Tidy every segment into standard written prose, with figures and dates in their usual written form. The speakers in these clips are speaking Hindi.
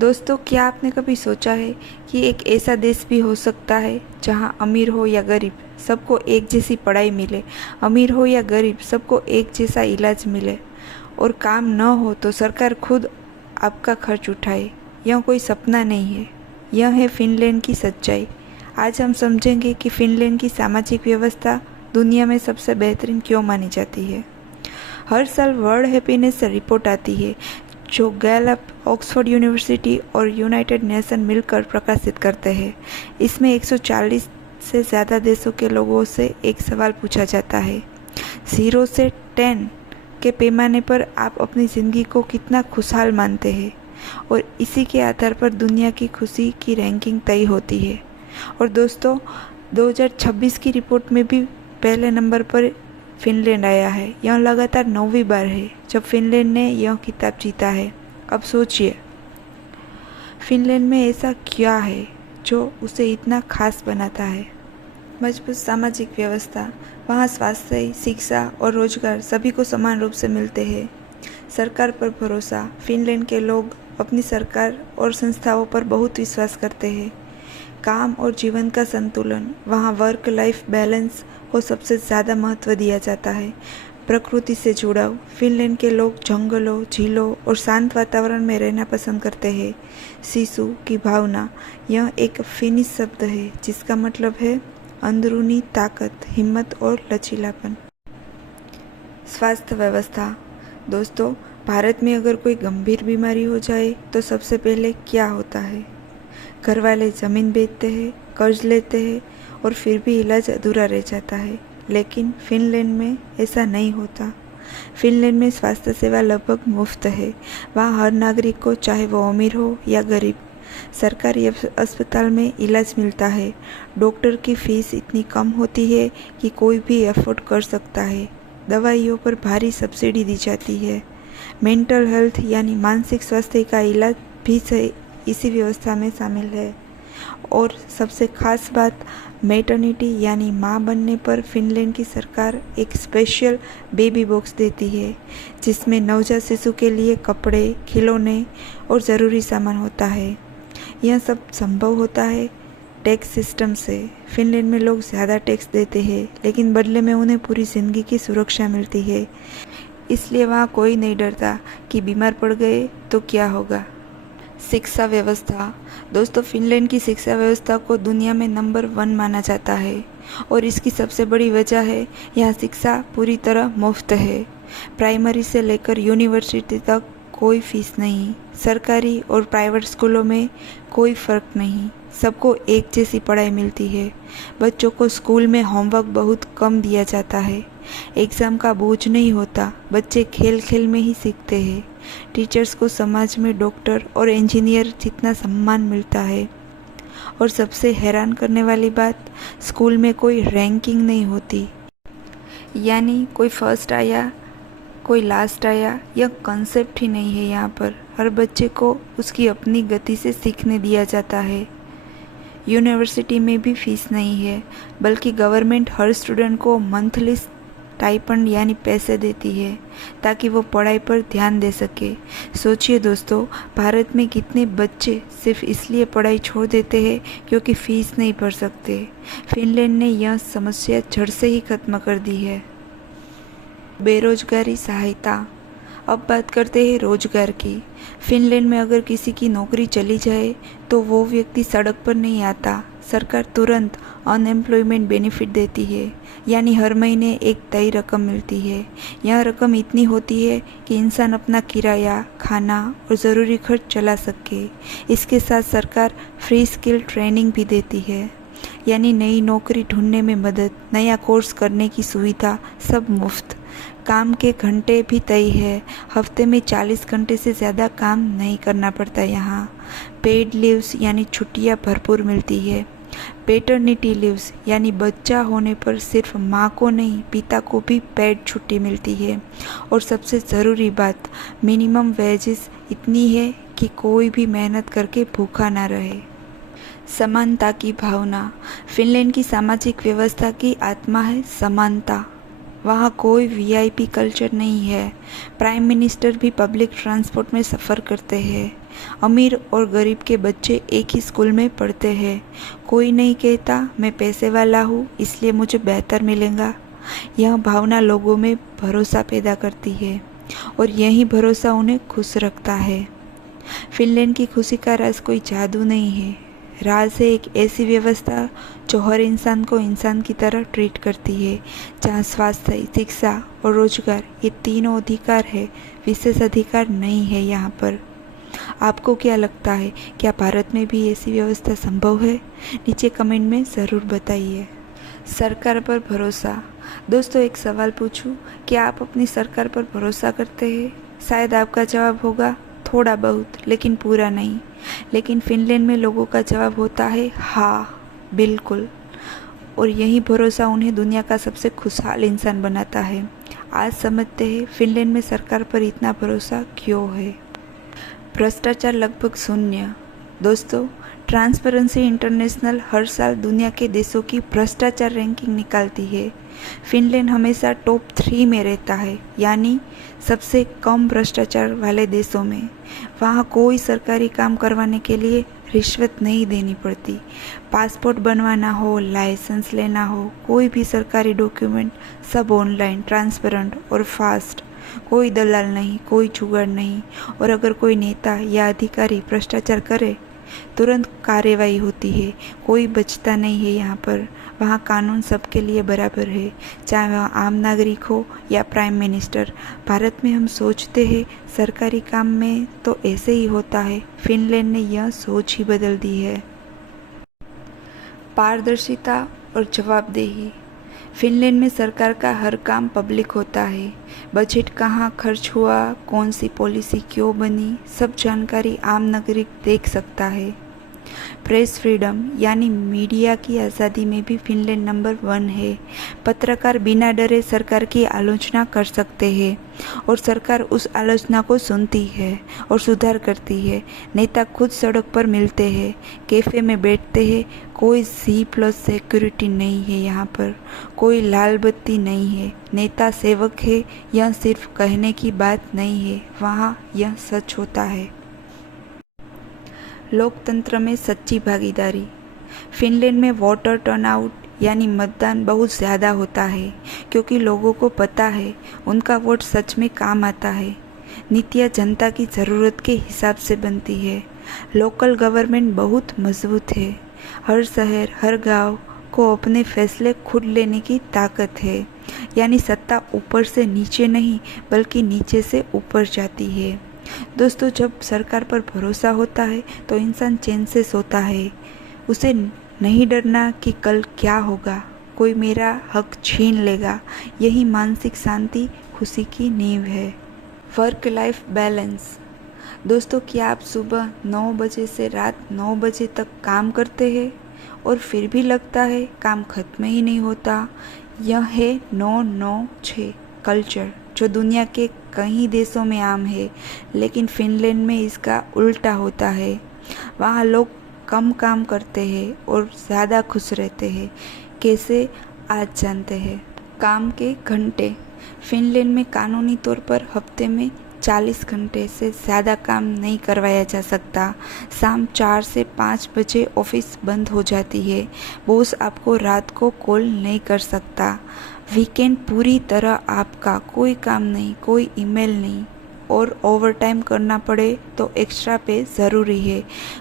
दोस्तों, क्या आपने कभी सोचा है कि एक ऐसा देश भी हो सकता है जहां अमीर हो या गरीब सबको एक जैसी पढ़ाई मिले, अमीर हो या गरीब सबको एक जैसा इलाज मिले और काम न हो तो सरकार खुद आपका खर्च उठाए। यह कोई सपना नहीं है, यह है फिनलैंड की सच्चाई। आज हम समझेंगे कि फिनलैंड की सामाजिक व्यवस्था दुनिया में सबसे बेहतरीन क्यों मानी जाती है। हर साल वर्ल्ड हैप्पीनेस रिपोर्ट आती है जो गैलप, ऑक्सफोर्ड यूनिवर्सिटी और यूनाइटेड नेशन मिलकर प्रकाशित करते हैं। इसमें 140 से ज़्यादा देशों के लोगों से एक सवाल पूछा जाता है, 0 से 10 के पैमाने पर आप अपनी ज़िंदगी को कितना खुशहाल मानते हैं, और इसी के आधार पर दुनिया की खुशी की रैंकिंग तय होती है। और दोस्तों, 2026 की रिपोर्ट में भी पहले नंबर पर फिनलैंड आया है। यह लगातार 9वीं बार है जब फिनलैंड ने यह खिताब जीता है। अब सोचिए, फिनलैंड में ऐसा क्या है जो उसे इतना खास बनाता है। मजबूत सामाजिक व्यवस्था, वहाँ स्वास्थ्य, शिक्षा और रोजगार सभी को समान रूप से मिलते हैं। सरकार पर भरोसा, फिनलैंड के लोग अपनी सरकार और संस्थाओं पर बहुत विश्वास करते हैं। काम और जीवन का संतुलन, वहाँ वर्क लाइफ बैलेंस को सबसे ज़्यादा महत्व दिया जाता है। प्रकृति से जुड़ाव, फिनलैंड के लोग जंगलों, झीलों और शांत वातावरण में रहना पसंद करते हैं। शिशु की भावना, यह एक फिनिश शब्द है जिसका मतलब है अंदरूनी ताकत, हिम्मत और लचीलापन। स्वास्थ्य व्यवस्था, दोस्तों, भारत में अगर कोई गंभीर बीमारी हो जाए तो सबसे पहले क्या होता है? घर वाले ज़मीन बेचते हैं, कर्ज लेते हैं और फिर भी इलाज अधूरा रह जाता है। लेकिन फिनलैंड में ऐसा नहीं होता। फिनलैंड में स्वास्थ्य सेवा लगभग मुफ्त है। वहाँ हर नागरिक को, चाहे वो अमीर हो या गरीब, सरकारी अस्पताल में इलाज मिलता है। डॉक्टर की फीस इतनी कम होती है कि कोई भी अफोर्ड कर सकता है। दवाइयों पर भारी सब्सिडी दी जाती है। मेंटल हेल्थ यानी मानसिक स्वास्थ्य का इलाज भी इसी व्यवस्था में शामिल है। और सबसे खास बात, मैटरनिटी यानी माँ बनने पर फिनलैंड की सरकार एक स्पेशल बेबी बॉक्स देती है जिसमें नवजात शिशु के लिए कपड़े, खिलौने और ज़रूरी सामान होता है। यह सब संभव होता है टैक्स सिस्टम से। फिनलैंड में लोग ज़्यादा टैक्स देते हैं लेकिन बदले में उन्हें पूरी ज़िंदगी की सुरक्षा मिलती है। इसलिए वहाँ कोई नहीं डरता कि बीमार पड़ गए तो क्या होगा। शिक्षा व्यवस्था, दोस्तों, फिनलैंड की शिक्षा व्यवस्था को दुनिया में नंबर 1 माना जाता है और इसकी सबसे बड़ी वजह है यहाँ शिक्षा पूरी तरह मुफ्त है। प्राइमरी से लेकर यूनिवर्सिटी तक कोई फीस नहीं। सरकारी और प्राइवेट स्कूलों में कोई फ़र्क नहीं, सबको एक जैसी पढ़ाई मिलती है। बच्चों को स्कूल में होमवर्क बहुत कम दिया जाता है। एग्ज़ाम का बोझ नहीं होता, बच्चे खेल खेल में ही सीखते हैं। टीचर्स को समाज में डॉक्टर और इंजीनियर जितना सम्मान मिलता है। और सबसे हैरान करने वाली बात, स्कूल में कोई रैंकिंग नहीं होती, यानी कोई फर्स्ट आया कोई लास्ट आया, यह कॉन्सेप्ट ही नहीं है। यहाँ पर हर बच्चे को उसकी अपनी गति से सीखने दिया जाता है। यूनिवर्सिटी में भी फीस नहीं है, बल्कि गवर्नमेंट हर स्टूडेंट को मंथली स्टाइपेंड यानी पैसे देती है ताकि वो पढ़ाई पर ध्यान दे सके। सोचिए दोस्तों, भारत में कितने बच्चे सिर्फ इसलिए पढ़ाई छोड़ देते हैं क्योंकि फ़ीस नहीं भर सकते। फिनलैंड ने यह समस्या जड़ से ही खत्म कर दी है। बेरोजगारी सहायता, अब बात करते हैं रोजगार की। फिनलैंड में अगर किसी की नौकरी चली जाए तो वो व्यक्ति सड़क पर नहीं आता। सरकार तुरंत अनएम्प्लॉयमेंट बेनिफिट देती है, यानी हर महीने एक तय रकम मिलती है। यह रकम इतनी होती है कि इंसान अपना किराया, खाना और ज़रूरी खर्च चला सके। इसके साथ सरकार फ्री स्किल ट्रेनिंग भी देती है, यानी नई नौकरी ढूंढने में मदद, नया कोर्स करने की सुविधा, सब मुफ्त। काम के घंटे भी तय है, हफ्ते में 40 घंटे से ज़्यादा काम नहीं करना पड़ता यहाँ। पेड लीव्स यानी छुट्टियाँ भरपूर मिलती है। पेटर्निटी लीव्स यानी बच्चा होने पर सिर्फ माँ को नहीं, पिता को भी पेड छुट्टी मिलती है। और सबसे ज़रूरी बात, मिनिमम वेजेस इतनी है कि कोई भी मेहनत करके भूखा ना रहे। समानता की भावना, फिनलैंड की सामाजिक व्यवस्था की आत्मा है समानता। वहाँ कोई वीआईपी कल्चर नहीं है। प्राइम मिनिस्टर भी पब्लिक ट्रांसपोर्ट में सफ़र करते हैं। अमीर और गरीब के बच्चे एक ही स्कूल में पढ़ते हैं। कोई नहीं कहता मैं पैसे वाला हूँ इसलिए मुझे बेहतर मिलेगा। यह भावना लोगों में भरोसा पैदा करती है और यही भरोसा उन्हें खुश रखता है। फिनलैंड की खुशी का राज कोई जादू नहीं है। राज है एक ऐसी व्यवस्था जो हर इंसान को इंसान की तरह ट्रीट करती है, जहाँ स्वास्थ्य, शिक्षा और रोजगार ये तीनों अधिकार है, विशेष अधिकार नहीं है यहाँ पर। आपको क्या लगता है, क्या भारत में भी ऐसी व्यवस्था संभव है? नीचे कमेंट में ज़रूर बताइए। सरकार पर भरोसा। दोस्तों, एक सवाल पूछूं, क्या आप अपनी सरकार पर भरोसा करते हैं? शायद आपका जवाब होगा थोड़ा बहुत, लेकिन पूरा नहीं। लेकिन फिनलैंड में लोगों का जवाब होता है हाँ, बिल्कुल। और यही भरोसा उन्हें दुनिया का सबसे खुशहाल इंसान बनाता है। आज समझते हैं फिनलैंड में सरकार पर इतना भरोसा क्यों है। भ्रष्टाचार लगभग शून्य। दोस्तों, ट्रांसपेरेंसी इंटरनेशनल हर साल दुनिया के देशों की भ्रष्टाचार रैंकिंग निकालती है। फिनलैंड हमेशा टॉप 3 में रहता है, यानी सबसे कम भ्रष्टाचार वाले देशों में। वहाँ कोई सरकारी काम करवाने के लिए रिश्वत नहीं देनी पड़ती। पासपोर्ट बनवाना हो, लाइसेंस लेना हो, कोई भी सरकारी डॉक्यूमेंट, सब ऑनलाइन, ट्रांसपेरेंट और फास्ट। कोई दलाल नहीं, कोई जुगाड़ नहीं। और अगर कोई नेता या अधिकारी भ्रष्टाचार करे तुरंत कार्रवाई होती है। कोई बचता नहीं है यहाँ पर। वहाँ कानून सबके लिए बराबर है, चाहे वह आम नागरिक हो या प्राइम मिनिस्टर। भारत में हम सोचते हैं सरकारी काम में तो ऐसे ही होता है। फिनलैंड ने यह सोच ही बदल दी है। पारदर्शिता और जवाबदेही। फिनलैंड में सरकार का हर काम पब्लिक होता है। बजट कहाँ खर्च हुआ, कौन सी पॉलिसी क्यों बनी, सब जानकारी आम नागरिक देख सकता है। प्रेस फ्रीडम यानी मीडिया की आज़ादी में भी फिनलैंड नंबर 1 है। पत्रकार बिना डरे सरकार की आलोचना कर सकते हैं और सरकार उस आलोचना को सुनती है और सुधार करती है। नेता खुद सड़क पर मिलते हैं, कैफ़े में बैठते हैं। कोई C+ सिक्योरिटी नहीं है यहाँ पर, कोई लाल बत्ती नहीं है। नेता सेवक है, यह सिर्फ कहने की बात नहीं है, वहाँ यह सच होता है। लोकतंत्र में सच्ची भागीदारी। फिनलैंड में वोटर टर्नआउट यानी मतदान बहुत ज़्यादा होता है, क्योंकि लोगों को पता है उनका वोट सच में काम आता है। नीतियाँ जनता की ज़रूरत के हिसाब से बनती है। लोकल गवर्नमेंट बहुत मजबूत है। हर शहर, हर गांव को अपने फैसले खुद लेने की ताकत है, यानी सत्ता ऊपर से नीचे नहीं बल्कि नीचे से ऊपर जाती है। दोस्तों, जब सरकार पर भरोसा होता है तो इंसान चैन से सोता है। उसे नहीं डरना कि कल क्या होगा, कोई मेरा हक छीन लेगा। यही मानसिक शांति खुशी की नींव है। Work life balance. दोस्तों, क्या आप सुबह 9 बजे से रात 9 बजे तक काम करते हैं और फिर भी लगता है काम खत्म ही नहीं होता? यह है 9-9-6 कल्चर, जो दुनिया के कई देशों में आम है, लेकिन फिनलैंड में इसका उल्टा होता है। वहाँ लोग कम काम करते हैं और ज़्यादा खुश रहते हैं। कैसे, आज जानते हैं। काम के घंटे। फिनलैंड में कानूनी तौर पर हफ्ते में 40 घंटे से ज़्यादा काम नहीं करवाया जा सकता। शाम 4 से 5 बजे ऑफिस बंद हो जाती है। बॉस आपको रात को कॉल नहीं कर सकता। वीकेंड पूरी तरह आपका, कोई काम नहीं, कोई ईमेल नहीं। और ओवरटाइम करना पड़े तो एक्स्ट्रा पे ज़रूरी है।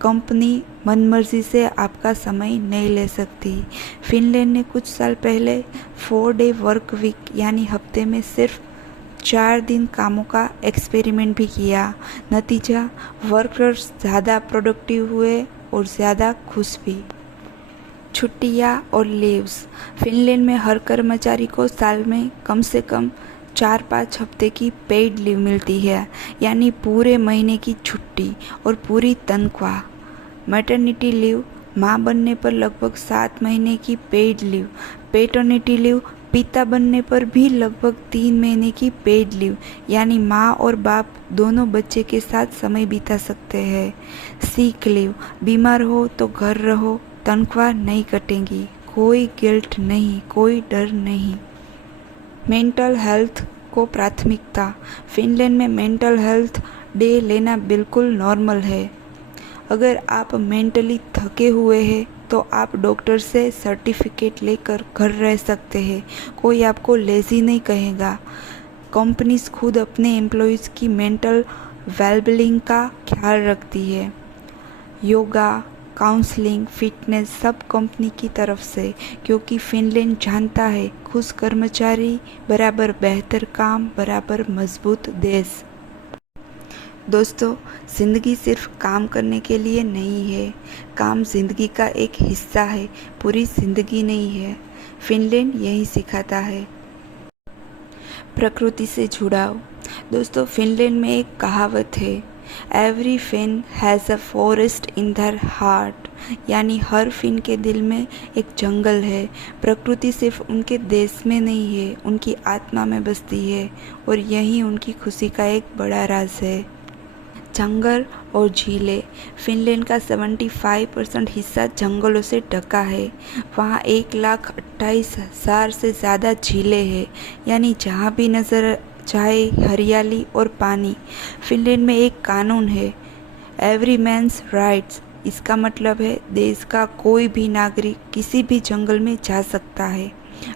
कंपनी मनमर्जी से आपका समय नहीं ले सकती। फिनलैंड ने कुछ साल पहले 4-डे वर्क वीक यानी हफ्ते में सिर्फ 4 दिन कामों का एक्सपेरिमेंट भी किया। नतीजा, वर्कर्स ज़्यादा प्रोडक्टिव हुए और ज़्यादा खुश भी। छुट्टियाँ और लीव्स। फिनलैंड में हर कर्मचारी को साल में कम से कम 4-5 हफ्ते की पेड लीव मिलती है, यानी पूरे महीने की छुट्टी और पूरी तनख्वाह। मैटरनिटी लीव, माँ बनने पर लगभग 7 महीने की पेड लीव। पेटर्निटी लीव, पिता बनने पर भी लगभग 3 महीने की पेड लीव, यानी माँ और बाप दोनों बच्चे के साथ समय बिता सकते हैं। सीक लीव, बीमार हो तो घर रहो, तनख्वाह नहीं कटेंगी, कोई गिल्ट नहीं, कोई डर नहीं। मेंटल हेल्थ को प्राथमिकता। फिनलैंड में मेंटल हेल्थ डे लेना बिल्कुल नॉर्मल है। अगर आप मेंटली थके हुए हैं तो आप डॉक्टर से सर्टिफिकेट लेकर घर रह सकते हैं। कोई आपको लेज़ी नहीं कहेगा। कंपनीज खुद अपने एम्प्लॉयज़ की मेंटल वेलबीइंग का ख्याल रखती है। योगा, काउंसलिंग, फिटनेस सब कंपनी की तरफ से, क्योंकि फिनलैंड जानता है खुश कर्मचारी बराबर बेहतर काम बराबर मजबूत देश। दोस्तों, ज़िंदगी सिर्फ काम करने के लिए नहीं है। काम ज़िंदगी का एक हिस्सा है, पूरी ज़िंदगी नहीं है। फिनलैंड यही सिखाता है। प्रकृति से जुड़ाव। दोस्तों, फिनलैंड में एक कहावत है, every fin has a forest in their heart, यानी हर फिन के दिल में एक जंगल है। प्रकृति सिर्फ उनके देश में नहीं है, उनकी आत्मा में बसती है, और यही उनकी खुशी का एक बड़ा राज है। जंगल और झीलें। फिनलैंड का 75% हिस्सा जंगलों से ढका है। वहाँ 1,28,000 से ज़्यादा झीलें हैं, यानी जहाँ भी नज़र जाए हरियाली और पानी। फिनलैंड में एक कानून है, एवरी मैन्स राइट्स। इसका मतलब है देश का कोई भी नागरिक किसी भी जंगल में जा सकता है,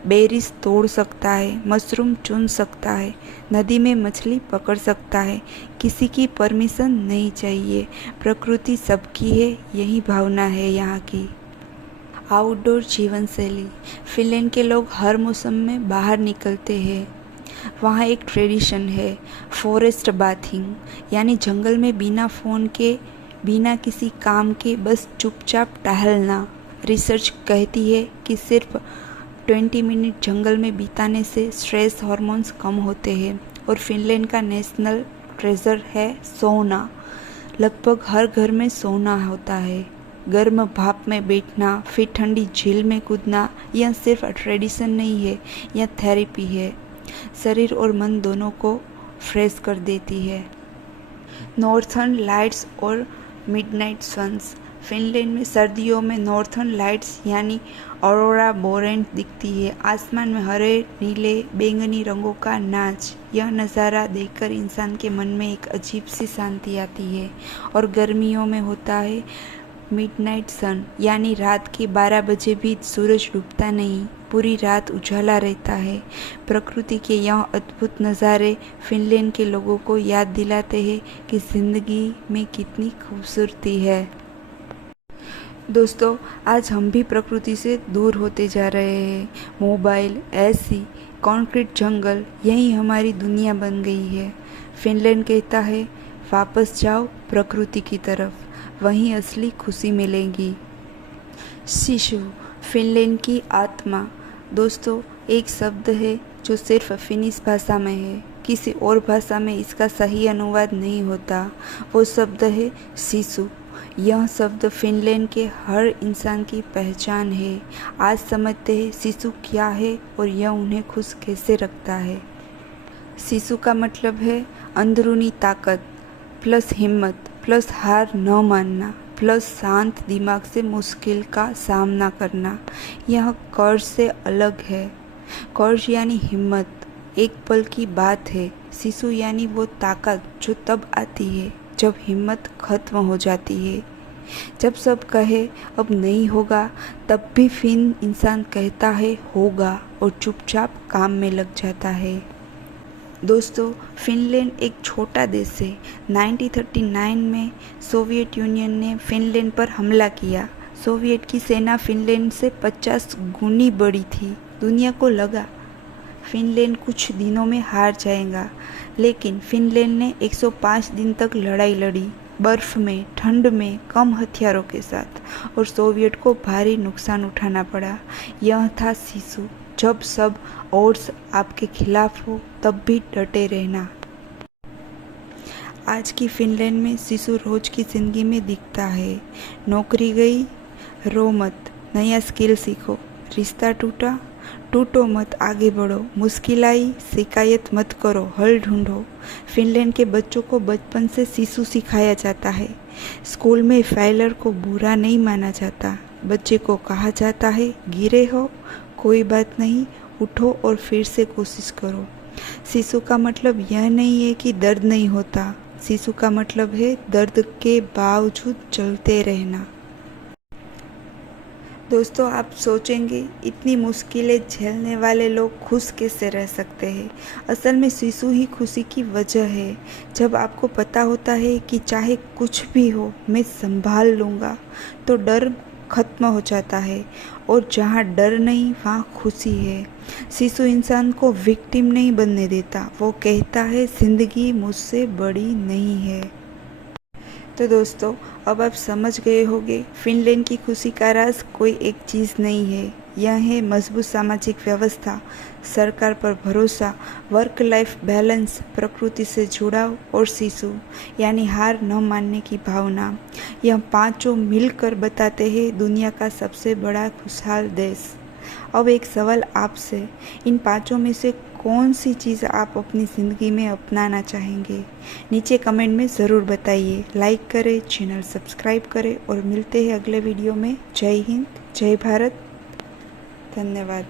बेरीज तोड़ सकता है, मशरूम चुन सकता है, नदी में मछली पकड़ सकता है। किसी की परमिशन नहीं चाहिए। प्रकृति सबकी है, यही भावना है यहाँ की। आउटडोर जीवन शैली। फिनलैंड के लोग हर मौसम में बाहर निकलते हैं। वहाँ एक ट्रेडिशन है, फॉरेस्ट बाथिंग, यानी जंगल में बिना फ़ोन के, बिना किसी काम के बस चुपचाप टहलना। रिसर्च कहती है कि सिर्फ 20 मिनट जंगल में बिताने से स्ट्रेस हार्मोन्स कम होते हैं। और फिनलैंड का नेशनल ट्रेजर है सोना। लगभग हर घर में सोना होता है। गर्म भाप में बैठना, फिर ठंडी झील में कूदना, यह सिर्फ ट्रेडिशन नहीं है, यह थेरेपी है। शरीर और मन दोनों को फ्रेश कर देती है। नॉर्थर्न लाइट्स और मिडनाइट सन्स। फिनलैंड में सर्दियों में नॉर्थर्न लाइट्स यानी ऑरोरा बोरेंस दिखती है। आसमान में हरे, नीले, बैंगनी रंगों का नाच। यह नज़ारा देखकर इंसान के मन में एक अजीब सी शांति आती है। और गर्मियों में होता है मिडनाइट सन, यानी रात के 12 बजे भी सूरज डूबता नहीं, पूरी रात उजाला रहता है। प्रकृति के यह अद्भुत नज़ारे फिनलैंड के लोगों को याद दिलाते हैं कि ज़िंदगी में कितनी खूबसूरती है। दोस्तों, आज हम भी प्रकृति से दूर होते जा रहे हैं। मोबाइल, एसी, कंक्रीट जंगल, यही हमारी दुनिया बन गई है। फिनलैंड कहता है, वापस जाओ प्रकृति की तरफ, वहीं असली खुशी मिलेगी। शिशु, फिनलैंड की आत्मा। दोस्तों, एक शब्द है जो सिर्फ फिनिश भाषा में है, किसी और भाषा में इसका सही अनुवाद नहीं होता। वो शब्द है शिशु। यह शब्द फिनलैंड के हर इंसान की पहचान है। आज समझते हैं शिशु क्या है और यह उन्हें खुश कैसे रखता है। शिशु का मतलब है अंदरूनी ताकत प्लस हिम्मत प्लस हार न मानना प्लस शांत दिमाग से मुश्किल का सामना करना। यह कर्ज से अलग है। कर्ज यानी हिम्मत, एक पल की बात है। शिशु यानी वो ताकत जो तब आती है जब हिम्मत खत्म हो जाती है। जब सब कहे अब नहीं होगा, तब भी फिन इंसान कहता है होगा और चुपचाप काम में लग जाता है। दोस्तों, फिनलैंड एक छोटा देश है। 1939 में सोवियत यूनियन ने फिनलैंड पर हमला किया। सोवियत की सेना फिनलैंड से 50 गुनी बड़ी थी। दुनिया को लगा फिनलैंड कुछ दिनों में हार जाएगा, लेकिन फिनलैंड ने 105 दिन तक लड़ाई लड़ी, बर्फ में, ठंड में, कम हथियारों के साथ, और सोवियत को भारी नुकसान उठाना पड़ा। यह था शिशु। जब सब ओड्स आपके खिलाफ हो तब भी डटे रहना। आज की फिनलैंड में शिशु रोज की जिंदगी में दिखता है। नौकरी गई, रो मत, नया स्किल सीखो। रिश्ता टूटा, टूटो मत, आगे बढ़ो। मुश्किल आई, शिकायत मत करो, हल ढूंढो। फिनलैंड के बच्चों को बचपन से शिशु सिखाया जाता है। स्कूल में फेलियर को बुरा नहीं माना जाता। बच्चे को कहा जाता है गिरे हो, कोई बात नहीं, उठो और फिर से कोशिश करो। शिशु का मतलब यह नहीं है कि दर्द नहीं होता। शिशु का मतलब है दर्द के बावजूद चलते रहना। दोस्तों, आप सोचेंगे इतनी मुश्किलें झेलने वाले लोग खुश कैसे रह सकते हैं। असल में शिशु ही खुशी की वजह है। जब आपको पता होता है कि चाहे कुछ भी हो मैं संभाल लूँगा, तो डर खत्म हो जाता है, और जहाँ डर नहीं वहाँ खुशी है। शिशु इंसान को विक्टिम नहीं बनने देता, वो कहता है जिंदगी मुझसे बड़ी नहीं है। तो दोस्तों, अब आप समझ गए होंगे फिनलैंड की खुशी का राज कोई एक चीज़ नहीं है। यह है मजबूत सामाजिक व्यवस्था, सरकार पर भरोसा, वर्क लाइफ बैलेंस, प्रकृति से जुड़ाव और शिशु यानी हार न मानने की भावना। यह पांचों मिलकर बताते हैं दुनिया का सबसे बड़ा खुशहाल देश। अब एक सवाल आपसे, इन पांचों में से कौन सी चीज़ आप अपनी ज़िंदगी में अपनाना चाहेंगे? नीचे कमेंट में ज़रूर बताइए। लाइक करें, चैनल सब्सक्राइब करें और मिलते हैं अगले वीडियो में। जय हिंद, जय भारत, धन्यवाद।